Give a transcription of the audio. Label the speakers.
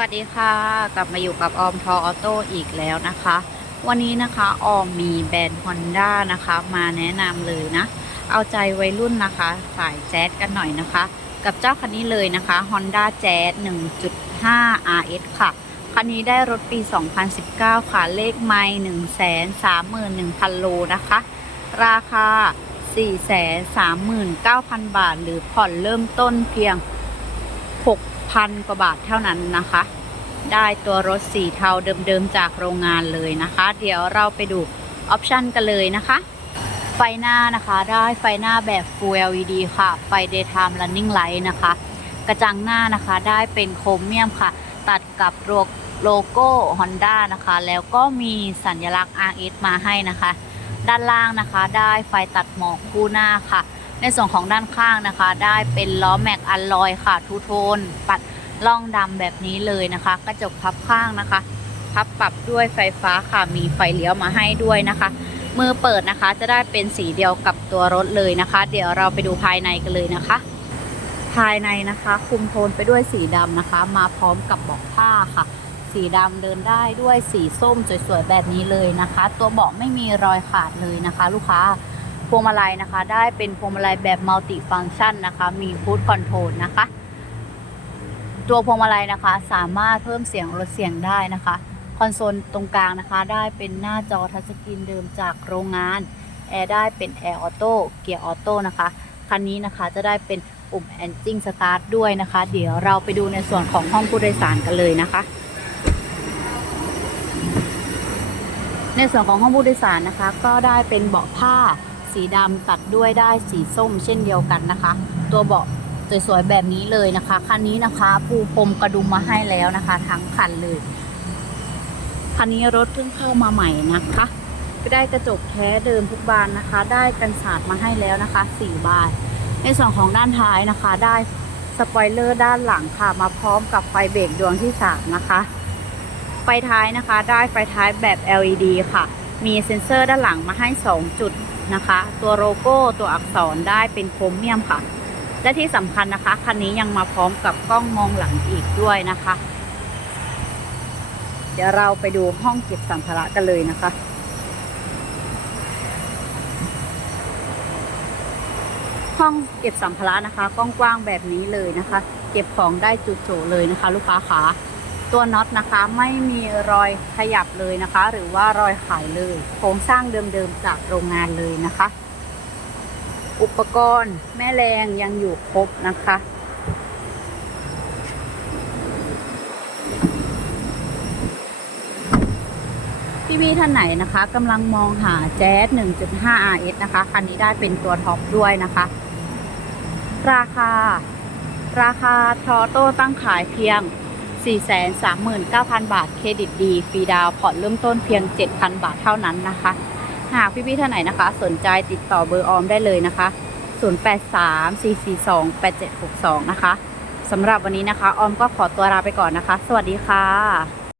Speaker 1: วัสดีค่ะกลับมาอยู่กับออมทอออโต้อีกแล้วนะคะ วันนี้นะคะออมมีแบรนด์ Honda นะคะ มาแนะนำเลยนะ เอาใจวัยรุ่นนะคะ สายแจ๊สกันหน่อยนะคะ กับเจ้าคันนี้เลยนะคะ Honda Jazz 1.5 RS ค่ะ คันนี้ได้รถปี 2019 ค่ะ เลขไมล์131,000 โลนะคะ ราคา 439,000 บาท หรือผ่อนเริ่มต้นเพียง 6 6,000กว่าบาทเท่านั้นนะคะ ได้ตัวรถสีเทาเดิมๆจากโรงงานเลยนะคะ เดี๋ยวเราไปดูออปชันกันเลยนะคะ ไฟหน้านะคะได้ไฟหน้าแบบ Full LED ค่ะ ไฟ Daytime Running Light นะคะ กระจังหน้านะคะได้เป็นโครเมียมค่ะ ตัดกับโลโก้ Honda นะคะ แล้วก็มีสัญลักษณ์ RS มาให้นะคะ ด้านล่างนะคะได้ไฟตัดหมอกคู่หน้าค่ะ ในส่วนของด้านข้างนะคะ ได้เป็นล้อแม็กอัลลอยค่ะทูโทน ปัดล่องดำแบบนี้เลยนะคะ กระจกพับข้างนะคะ พับปรับด้วยไฟฟ้าค่ะมีไฟเลี้ยวมาให้ด้วยนะคะ มือเปิดนะคะจะได้เป็นสีเดียวกับตัวรถเลยนะคะ เดี๋ยวเราไปดูภายในกันเลยนะคะ ภายในนะคะคุมโทนไปด้วยสีดำนะคะ มาพร้อมกับเบาะผ้าค่ะสีดำเดินได้ด้วยสีส้มสวยๆแบบนี้เลยนะคะ ตัวเบาะไม่มีรอยขาดเลยนะคะ ลูกค้า พวงมาลัยนะคะ ได้เป็นพวงมาลัยแบบมัลติฟัง c t ชันนะคะ มีฟูดคอนโทรลนะคะ ตัวพวงมาลัยนะคะ สามารถเพิ่มเสียงลดเสียงได้นะคะ คอนโซลตรงกลางนะคะ ได้เป็นหน้าจอทัชสกรีนเดิมจากโรงงานแอร์ได้เป็นแอร์ออโต้เกียร์ออโต้นะคะคันนี้นะคะจะได้เป็นปุ่ม Engine Start ด้วยนะคะ เดี๋ยวเราไปดูในส่วนของห้องผู้โดยสารกันเลยนะคะ ในส่วนของห้องผู้โดยสารนะคะ ก็ได้เป็นเบาะผ้า สีดำตัดด้วยได้สีส้มเช่นเดียวกันนะคะ ตัวเบาะสวยๆแบบนี้เลยนะคะคันนี้นะคะปูพรมกระดุมมาให้แล้วนะคะ ทั้งคันเลยคันนี้รถเพิ่งเข้ามาใหม่นะคะก็ได้กระจกแท้เดิมทุกบานนะคะ ได้กันศาสตร์มาให้แล้วนะคะ4บาน ในส่วนของด้านท้ายนะคะ ได้สปอยเลอร์ด้านหลังค่ะ มาพร้อมกับไฟเบรกดวงที่3นะคะ ไฟท้ายนะคะ ได้ไฟท้ายแบบ LED ค่ะ มีเซ็นเซอร์ด้านหลังมาให้ 2 จุดนะคะ ตัวโลโก้ตัวอักษรได้เป็นโครเมียมค่ะ และที่สำคัญนะคะ คันนี้ยังมาพร้อมกับกล้องมองหลังอีกด้วยนะคะ เดี๋ยวเราไปดูห้องเก็บสัมภาระกันเลยนะคะห้องเก็บสัมภาระนะคะกว้างๆแบบนี้เลยนะคะ เก็บของได้จุโจเลยนะคะ ลูกค้าขา ตัวน็อตนะคะไม่มีรอยขยับเลยนะคะ หรือว่ารอยขายเลย โครงสร้างเดิมๆจากโรงงานเลยนะคะ อุปกรณ์แม่แรงยังอยู่ครบนะคะพี่ๆท่านไหนนะคะกำลังมองหาแจ๊ส1.5 RS นะคะ คันนี้ได้เป็นตัวท็อปด้วยนะคะ ราคา ราคาทอโต้ตั้งขายเพียง 439,000 บาท เครดิตดี ฟรีดาวผ่อนเริ่มต้นเพียง 7,000 บาทเท่านั้นนะคะ หากพี่ๆท่านไหนนะคะ สนใจติดต่อเบอร์ออมได้เลยนะคะ 0834428762 นะคะสำหรับวันนี้นะคะ ออมก็ขอตัวลาไปก่อนนะคะ สวัสดีค่ะ